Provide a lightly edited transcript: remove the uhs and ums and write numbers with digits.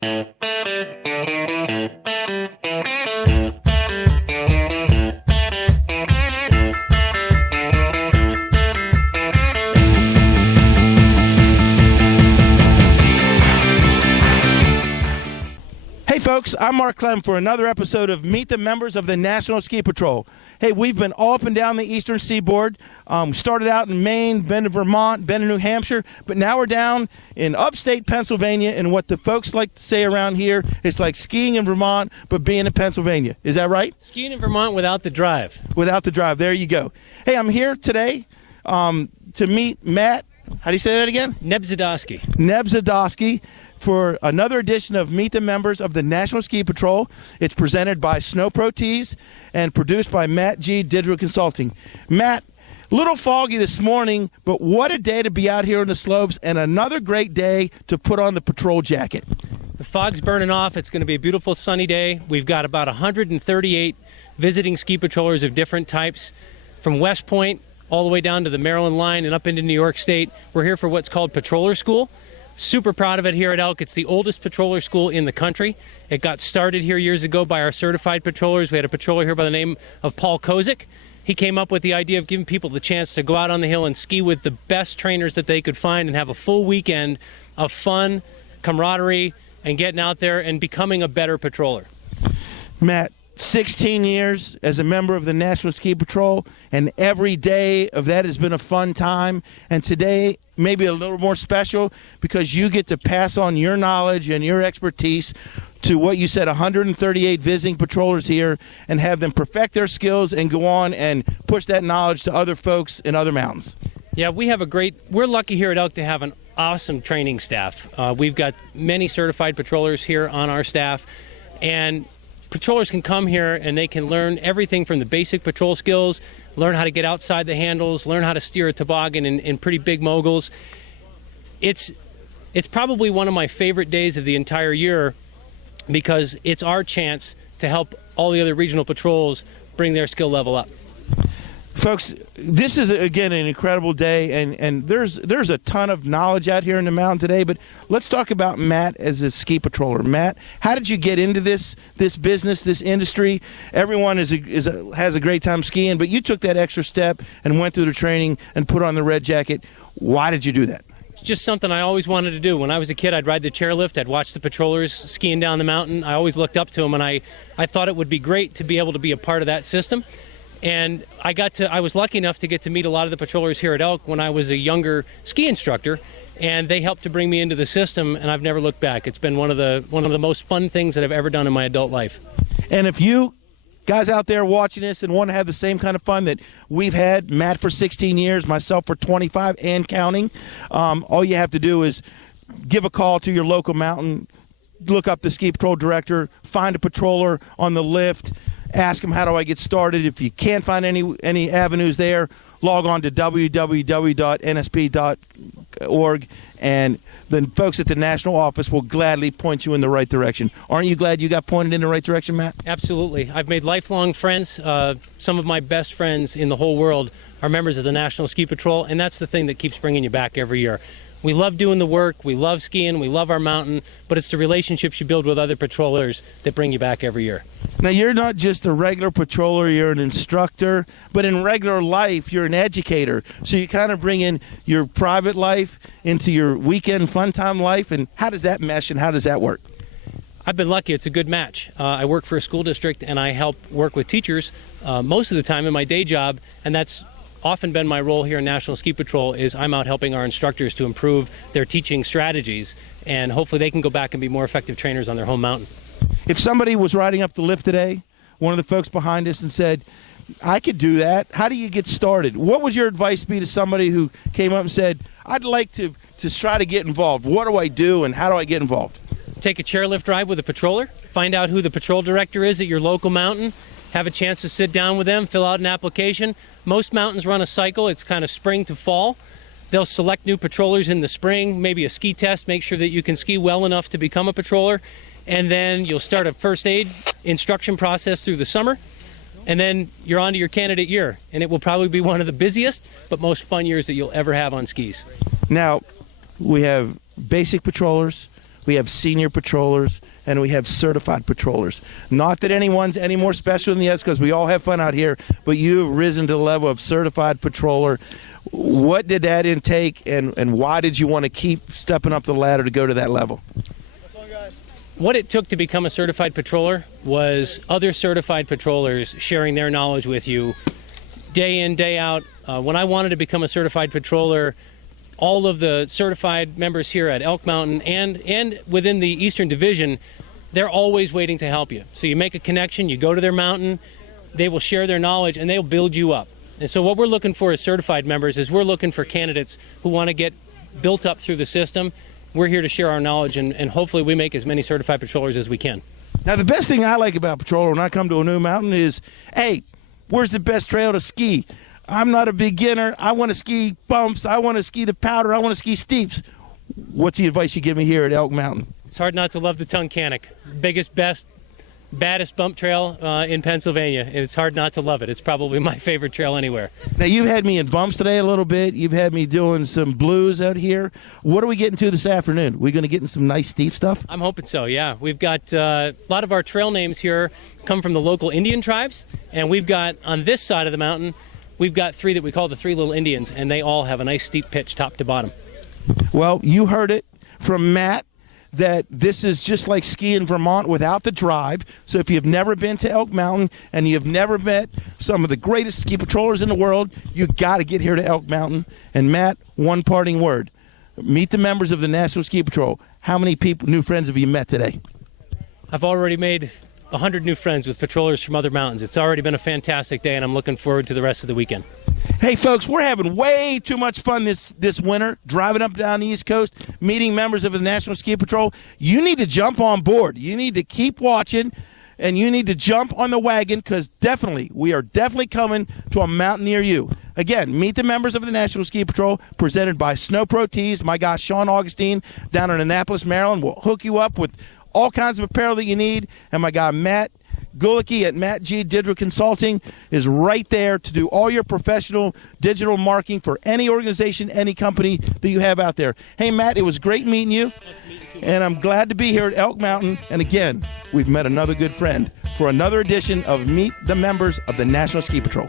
Hey folks, I'm Mark Clem for another episode of Meet the Members of the National Ski Patrol. Hey, we've been all up and down the eastern seaboard. Started out in Maine, been to Vermont, been to New Hampshire, but now we're down in upstate Pennsylvania, and what the folks like to say around here, it's like skiing in Vermont, but being in Pennsylvania. Is that right? Skiing in Vermont without the drive. Without the drive, there you go. Hey, I'm here today to meet Matt, how do you say that again? Nebzydoski. Nebzydoski. For another edition of Meet the Members of the National Ski Patrol. It's presented by Snow Pro Tees and produced by Matt G. Digital Consulting. Matt, a little foggy this morning, but what a day to be out here on the slopes, and another great day to put on the patrol jacket. The fog's burning off. It's going to be a beautiful sunny day. We've got about 138 visiting ski patrollers of different types from West Point all the way down to the Maryland line and up into New York State. We're here for what's called Patroller School. Super proud of it here at Elk. It's the oldest patroller school in the country. It got started here years ago by our certified patrollers. We had a patroller here by the name of Paul Kozik. He came up with the idea of giving people the chance to go out on the hill and ski with the best trainers that they could find and have a full weekend of fun, camaraderie, and getting out there and becoming a better patroller. Matt, 16 years as a member of the National Ski Patrol, and every day of that has been a fun time. And today, maybe a little more special because you get to pass on your knowledge and your expertise to what you said, 138 visiting patrollers here, and have them perfect their skills and go on and push that knowledge to other folks in other mountains. Yeah, we're lucky here at Elk to have an awesome training staff. We've got many certified patrollers here on our staff, and patrollers can come here and they can learn everything from the basic patrol skills, learn how to get outside the handles, learn how to steer a toboggan in pretty big moguls. It's probably one of my favorite days of the entire year because it's our chance to help all the other regional patrols bring their skill level up. Folks, this is, again, an incredible day, and there's a ton of knowledge out here in the mountain today, but let's talk about Matt as a ski patroller. Matt, how did you get into this business, this industry? Everyone has a great time skiing, but you took that extra step and went through the training and put on the red jacket. Why did you do that? It's just something I always wanted to do. When I was a kid, I'd ride the chairlift. I'd watch the patrollers skiing down the mountain. I always looked up to them, and I thought it would be great to be able to be a part of that system. And I was lucky enough to get to meet a lot of the patrollers here at Elk when I was a younger ski instructor, and they helped to bring me into the system, and I've never looked back. It's been one of the most fun things that I've ever done in my adult life. And if you guys out there watching this and want to have the same kind of fun that we've had, Matt for 16 years, myself for 25 and counting, all you have to do is give a call to your local mountain, look up the ski patrol director, find a patroller on the lift, ask them, how do I get started? If you can't find any avenues there, log on to www.nsp.org, and the folks at the national office will gladly point you in the right direction. Aren't you glad you got pointed in the right direction, Matt? Absolutely. I've made lifelong friends. Some of my best friends in the whole world are members of the National Ski Patrol, and that's the thing that keeps bringing you back every year. We love doing the work, we love skiing, we love our mountain, but it's the relationships you build with other patrollers that bring you back every year. Now, you're not just a regular patroller, you're an instructor, but in regular life, you're an educator. So you kind of bring in your private life into your weekend fun time life, and how does that mesh and how does that work? I've been lucky. It's a good match. I work for a school district, and I help work with teachers most of the time in my day job, and that's often been my role here in National Ski Patrol. Is I'm out helping our instructors to improve their teaching strategies, and hopefully they can go back and be more effective trainers on their home mountain. If somebody was riding up the lift today, one of the folks behind us, and said, I could do that, how do you get started? What would your advice be to somebody who came up and said, I'd like to try to get involved? What do I do and how do I get involved? Take a chairlift ride with a patroller, find out who the patrol director is at your local mountain, have a chance to sit down with them, fill out an application. Most mountains run a cycle. It's kind of spring to fall. They'll select new patrollers in the spring, maybe a ski test, make sure that you can ski well enough to become a patroller, and then you'll start a first aid instruction process through the summer, and then you're on to your candidate year, and it will probably be one of the busiest but most fun years that you'll ever have on skis. Now, we have basic patrollers, we have senior patrollers, and we have certified patrollers. Not that anyone's any more special than the others, because we all have fun out here, but you've risen to the level of certified patroller. What did that intake, and why did you want to keep stepping up the ladder to go to that level? What it took to become a certified patroller was other certified patrollers sharing their knowledge with you day in, day out. When I wanted to become a certified patroller, all of the certified members here at Elk Mountain and within the Eastern Division, they're always waiting to help you. So you make a connection, you go to their mountain, they will share their knowledge, and they'll build you up. And so what we're looking for as certified members is we're looking for candidates who want to get built up through the system. We're here to share our knowledge, and hopefully we make as many certified patrollers as we can. Now, the best thing I like about patroller when I come to a new mountain is, hey, where's the best trail to ski? I'm not a beginner. I want to ski bumps. I want to ski the powder. I want to ski steeps. What's the advice you give me here at Elk Mountain? It's hard not to love the Tunkhannock. Biggest, best, baddest bump trail in Pennsylvania. It's hard not to love it. It's probably my favorite trail anywhere. Now, you've had me in bumps today a little bit. You've had me doing some blues out here. What are we getting to this afternoon? We going to get in some nice steep stuff? I'm hoping so, yeah. We've got a lot of our trail names here come from the local Indian tribes, and we've got on this side of the mountain, we've got three that we call the Three Little Indians, and they all have a nice steep pitch top to bottom. Well, you heard it from Matt that this is just like skiing Vermont without the drive. So if you've never been to Elk Mountain and you've never met some of the greatest ski patrollers in the world, you got to get here to Elk Mountain. And Matt, one parting word. Meet the members of the National Ski Patrol. How many people, new friends have you met today? I've already made 100 new friends with patrollers from other mountains. It's already been a fantastic day, and I'm looking forward to the rest of the weekend. Hey, folks, we're having way too much fun this winter, driving up down the East Coast, meeting members of the National Ski Patrol. You need to jump on board. You need to keep watching, and you need to jump on the wagon, because we are definitely coming to a mountain near you. Again, meet the members of the National Ski Patrol, presented by Snow Pro Tees. My guy, Sean Augustine, down in Annapolis, Maryland, will hook you up with all kinds of apparel that you need. And my guy, Matt Gulicki at Matt G Digital Consulting is right there to do all your professional digital marketing for any organization, any company that you have out there. Hey, Matt, it was great meeting you. And I'm glad to be here at Elk Mountain. And again, we've met another good friend for another edition of Meet the Members of the National Ski Patrol.